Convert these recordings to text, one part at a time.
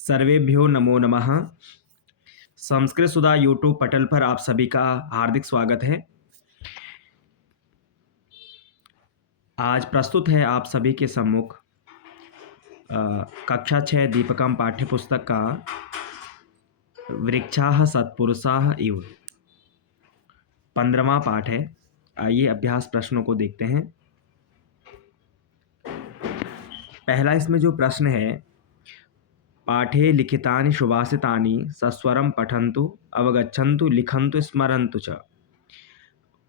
सर्वेभ्यो नमो नमः। संस्कृत सुधा यूट्यूब पटल पर आप सभी का हार्दिक स्वागत है। आज प्रस्तुत है आप सभी के सम्मुख कक्षा 6 दीपकम पाठ्यपुस्तक का वृक्षाः सत्पुरुषाः इव 15वां पाठ है। आइए अभ्यास प्रश्नों को देखते हैं। पहला इसमें जो प्रश्न है, पाठे लिखितानि सुभाषितानि सस्वरम पठन्तु अवगच्छन्तु लिखन्तु स्मरन्तु च।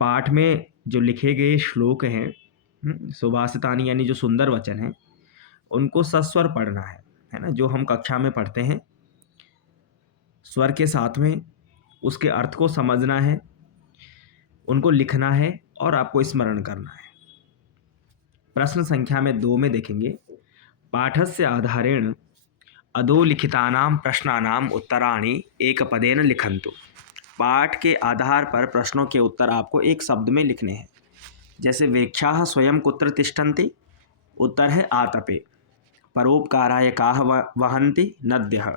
पाठ में जो लिखे गए श्लोक हैं, सुभाषितानि यानी जो सुंदर वचन हैं, उनको सस्वर पढ़ना है ना। जो हम कक्षा में पढ़ते हैं, स्वर के साथ में उसके अर्थ को समझना है, उनको लिखना है और आपको स्मरण करना है। प्रश्न संख्या में 2 में देखेंगे, पाठस्य आधारेण अधोलिखितानां प्रश्नानां उत्तराणि एकपदेन लिखन्तु। पाठ के आधार पर प्रश्नों के उत्तर आपको एक शब्द में लिखने हैं। जैसे वृक्षाः स्वयं कुत्र तिष्ठन्ति, उत्तर है आतपे। परोपकाराय काः वहन्ति, नद्यः।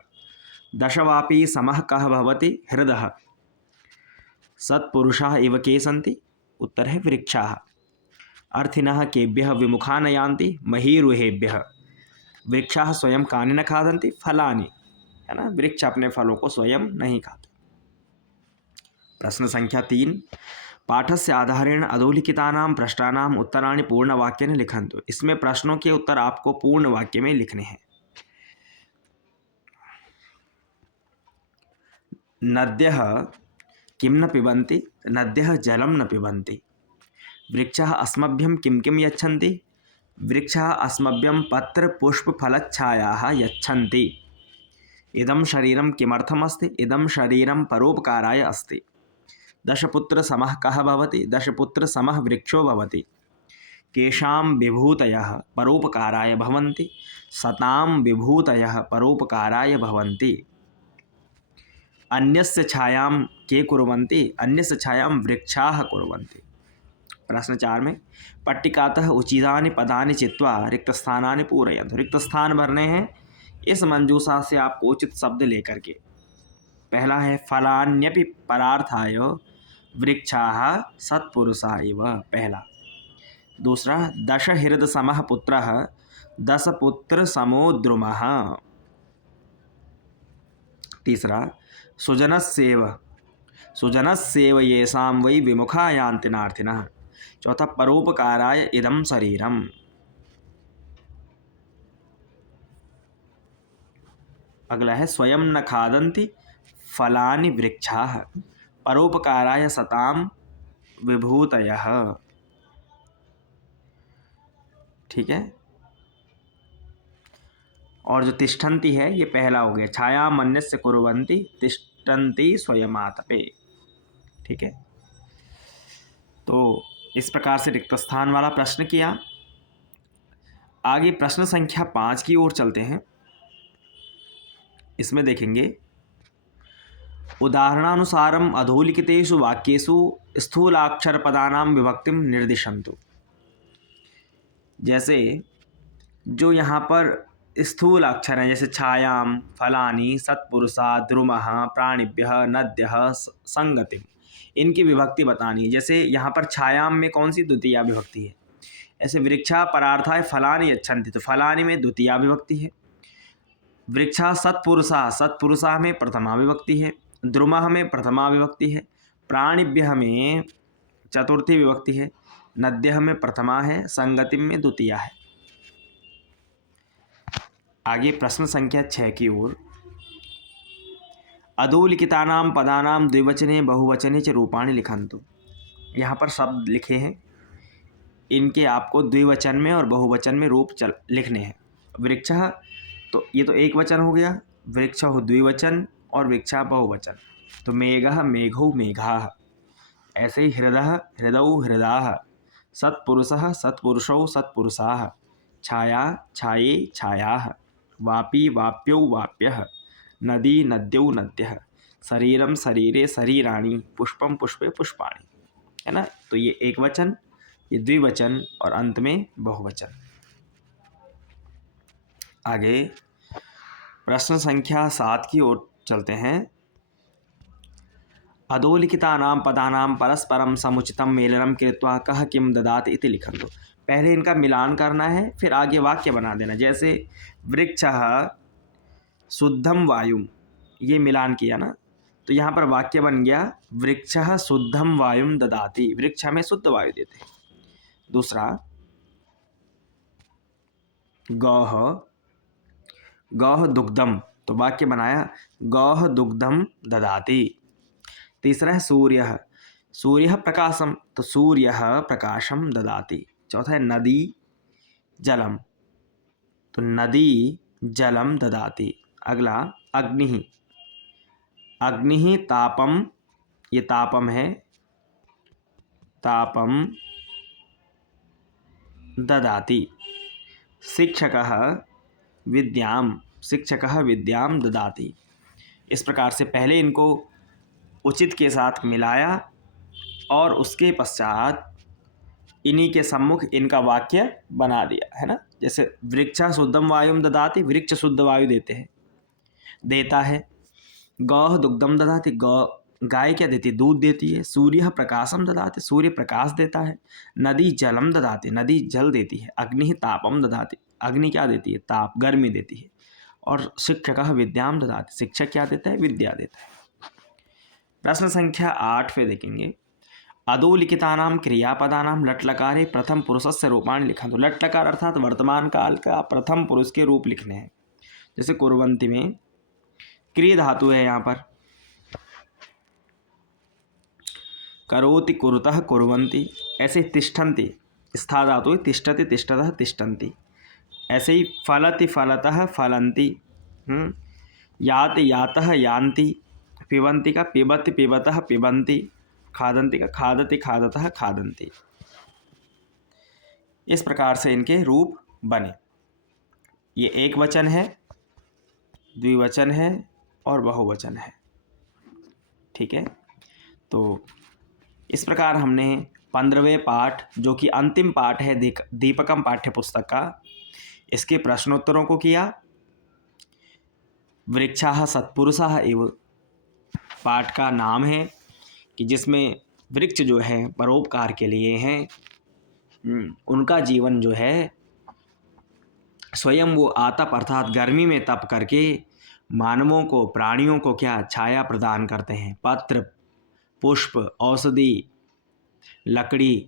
दशवापी समः कः भवति, हृदः। सत्पुरुषाः इव के सन्ति, उत्तर है वृक्षाः। अर्थिनः केभ्यः विमुखा न यान्ति, महीरुहेभ्यः। वृक्षाः स्वयं कानि न खादन्ति, फलानि, है ना। वृक्ष अपने फलों को स्वयं नहीं खाते। प्रश्न संख्या 3, पाठस्य आधारेण अधोलिखितानां प्रश्नानां उत्तराणि पूर्णवाक्येन लिखन्तु। इसमें प्रश्नों के उत्तर आपको पूर्ण वाक्य में लिखने हैं। नद्यः किं न पिबन्ति, नद्यः जलं न पिबन्ति। वृक्षाः अस्मभ्यं किं किं यच्छन्ति, वृक्षाः अस्मभ्यं पत्र पुष्प फलच्छायाः यच्छन्ति। इदं शरीरं किमर्थमस्ति, इदं शरीरं परोपकाराय अस्ति। दशपुत्र समः कः भवति, दशपुत्र समः वृक्षो भवति। केषां विभूतयः परोपकाराय भवन्ति, सतां विभूतयः परोपकाराय भवन्ति। अन्यस्य छायां के कुर्वन्ति, अन्यस्य छायां वृक्षाः कुर्वन्ति। प्रश्न 4 में, पट्टिकातः उचितानि पदानि चित्वा रिक्तस्थानानि पूरयन्तु। रिक्त स्थान भरने हैं इस मंजूषा से आपको उचित शब्द लेकर के। पहला है फलान्यपि परार्थाय वृक्षाः सत्पुरुषाः इव, पहला। दूसरा, दश हृद समः पुत्रः, 10 पुत्र समो द्रुमः। तीसरा, सुजनस्येव येषां वै विमुखा यान्ति नार्थिनः। चौथा, परोपकाराय इदं शरीरम्। अगला है स्वयं न खादन्ति फलानि वृक्षाः, परोपकाराय सतां विभूतयः। ठीक है। और जो तिष्ठन्ति है, ये पहला हो गया। छायामन्यस्य कुर्वन्ति तिष्ठन्ति स्वयमातपे। ठीक है। तो इस प्रकार से रिक्त स्थान वाला प्रश्न किया। आगे प्रश्न संख्या 5 की ओर चलते हैं। इसमें देखेंगे, उदाहरणानुसारम अधोलिखितेषु वाक्येषु स्थूलाक्षर पदानां विभक्तिं निर्दिशन्तु। जैसे जो यहाँ पर स्थूल अक्षर हैं, जैसे छायाम, फलानि, सत्पुरुषा, द्रुमः, प्राणिभ्यः, नद्यः, संगतिम, इनकी विभक्ति बतानी है। जैसे यहाँ पर छायाम में कौन सी द्वितीया विभक्ति है। ऐसे वृक्षा परार्थाय फलानि यच्छन्ति, तो फलानि में द्वितीया विभक्ति है। वृक्षा सत्पुरुषा, सत्पुरुषा में प्रथमा विभक्ति है। द्रुमः में प्रथमा विभक्ति है। प्राणिभ्यः में चतुर्थी विभक्ति है। नद्यः में प्रथमा है। संगतिम में द्वितीया है। आगे प्रश्न संख्या 6 की ओर, अधोलिखितानां पदानां द्विवचने बहुवचने च रूपाणि लिखन्तु। यहाँ पर शब्द लिखे हैं, इनके आपको द्विवचन में और बहुवचन में रूप लिखने हैं। वृक्षः, तो ये तो एक वचन हो गया। वृक्षः द्विवचन और वृक्षा बहुवचन। तो मेघः मेघौ मेघाः। ऐसे ही हृदः हृदौ हृदाः। सत्पुरुषः सत्पुरुषौ सत्पुरुषाः। छाया छाये छायाः। वापी वाप्यौ वाप्यः। नदी नद्यौ नद्यः। शरीरम शरीरे शरीराणि। पुष्पम पुष्पे पुष्पाणि। है ना। तो ये एक वचन, ये द्विवचन और अंत में बहुवचन। आगे प्रश्न संख्या 7 की ओर चलते हैं। अधोलिखितानां पदानां परस्परं समुचितं मेलनं कृत्वा कः किं ददाति इति लिखन्तु। पहले इनका मिलान करना है, फिर आगे वाक्य बना देना। जैसे वृक्षः शुद्धं वायुं, ये मिलान किया ना, तो यहाँ पर वाक्य बन गया वृक्षः शुद्धं वायुं ददाति, वृक्ष हमें शुद्ध वायु देते हैं। दूसरा गौः, गौः दुग्धम, तो वाक्य बनाया गौः दुग्धम ददाति। तीसरा है सूर्यः, सूर्यः प्रकाशम, तो सूर्यः प्रकाशम ददाति। चौथा है नदी जलम, तो नदी जलम ददाति। अगला अग्निः, अग्निः तापम, ये तापम है, तापम ददाति। शिक्षकः विद्याम, शिक्षकः विद्याम ददाति। इस प्रकार से पहले इनको उचित के साथ मिलाया और उसके पश्चात इन्हीं के सम्मुख इनका वाक्य बना दिया, है ना। जैसे वृक्षा शुद्धम वायुम ददाति, वृक्ष शुद्ध वायु देते हैं, देता है। गौः दुग्धम ददाति, गौ गाय क्या देती है, दूध देती है। सूर्य प्रकाशम ददाति, सूर्य प्रकाश देता है। नदी जलम ददाति, नदी जल देती है। अग्नि तापम ददाति, अग्नि क्या देती है, ताप गर्मी देती है। और शिक्षकः विद्याम ददाति, शिक्षक क्या देता है, विद्या देता है। प्रश्न संख्या 8 पे देखेंगे। अधोलिखितानां क्रियापदानां लट्लकारे प्रथम पुरुषस्य रूपाणि लिखन्तु। लट्लकार अर्थात वर्तमान काल का प्रथम पुरुष के रूप लिखने हैं। जैसे कुर्वन्ति में क्रिय धातु है, यहाँ पर करोति कुरुतः कुर्वन्ति। ऐसे तिष्ठन्ति, स्था धातु है, तिष्ठति तिष्ठतः तिष्ठन्ति। ऐसे ही फलति फलतः फलन्ति, याति यातः यान्ति। पिबन्ति का पिबति पिबतः पिबन्ति। खादन्ति का खादति खादतः खादन्ति। इस प्रकार से इनके रूप बने। ये एक वचन है, द्विवचन है और बहुवचन है, ठीक है। तो इस प्रकार हमने 15वें पाठ, जो कि अंतिम पाठ है दीपकम पाठ्य पुस्तक का, इसके प्रश्नोत्तरों को किया। वृक्षाः सत्पुरुषाः एव पाठ का नाम है, कि जिसमें वृक्ष जो है परोपकार के लिए हैं। उनका जीवन जो है स्वयं वो आतप अर्थात गर्मी में तप करके मानवों को, प्राणियों को क्या छाया प्रदान करते हैं। पत्र, पुष्प, औषधि, लकड़ी,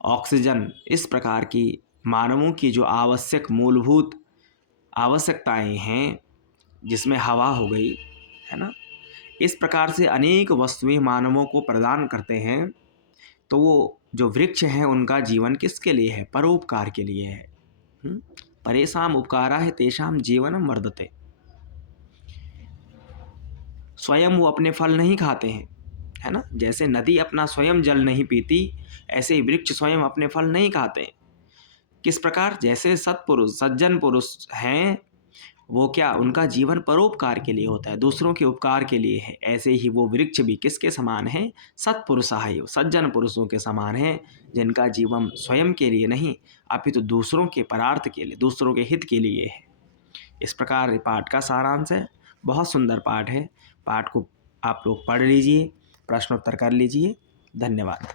ऑक्सीजन, इस प्रकार की मानवों की जो आवश्यक मूलभूत आवश्यकताएं हैं, जिसमें हवा हो गई, है ना, इस प्रकार से अनेक वस्तुएं मानवों को प्रदान करते हैं। तो वो जो वृक्ष हैं उनका जीवन किसके लिए है, परोपकार के लिए है। परेषाम उपकाराय तेषाम जीवनम वर्धते। स्वयं वो अपने फल नहीं खाते हैं, है ना। जैसे नदी अपना स्वयं जल नहीं पीती, ऐसे ही वृक्ष स्वयं अपने फल नहीं खाते। किस प्रकार, जैसे सत्पुरुष सज्जन पुरुष हैं, वो क्या, उनका जीवन परोपकार के लिए होता है, दूसरों के उपकार के लिए है। ऐसे ही वो वृक्ष भी किसके समान है, सत्पुरुषाः एव, सज्जन पुरुषों के समान है, जिनका जीवन स्वयं के लिए नहीं अपितु दूसरों के परार्थ के लिए, दूसरों के हित के लिए है। इस प्रकार पाठ का सारांश है। बहुत सुंदर पाठ है। पाठ को आप लोग पढ़ लीजिए, प्रश्नोत्तर कर लीजिए। धन्यवाद।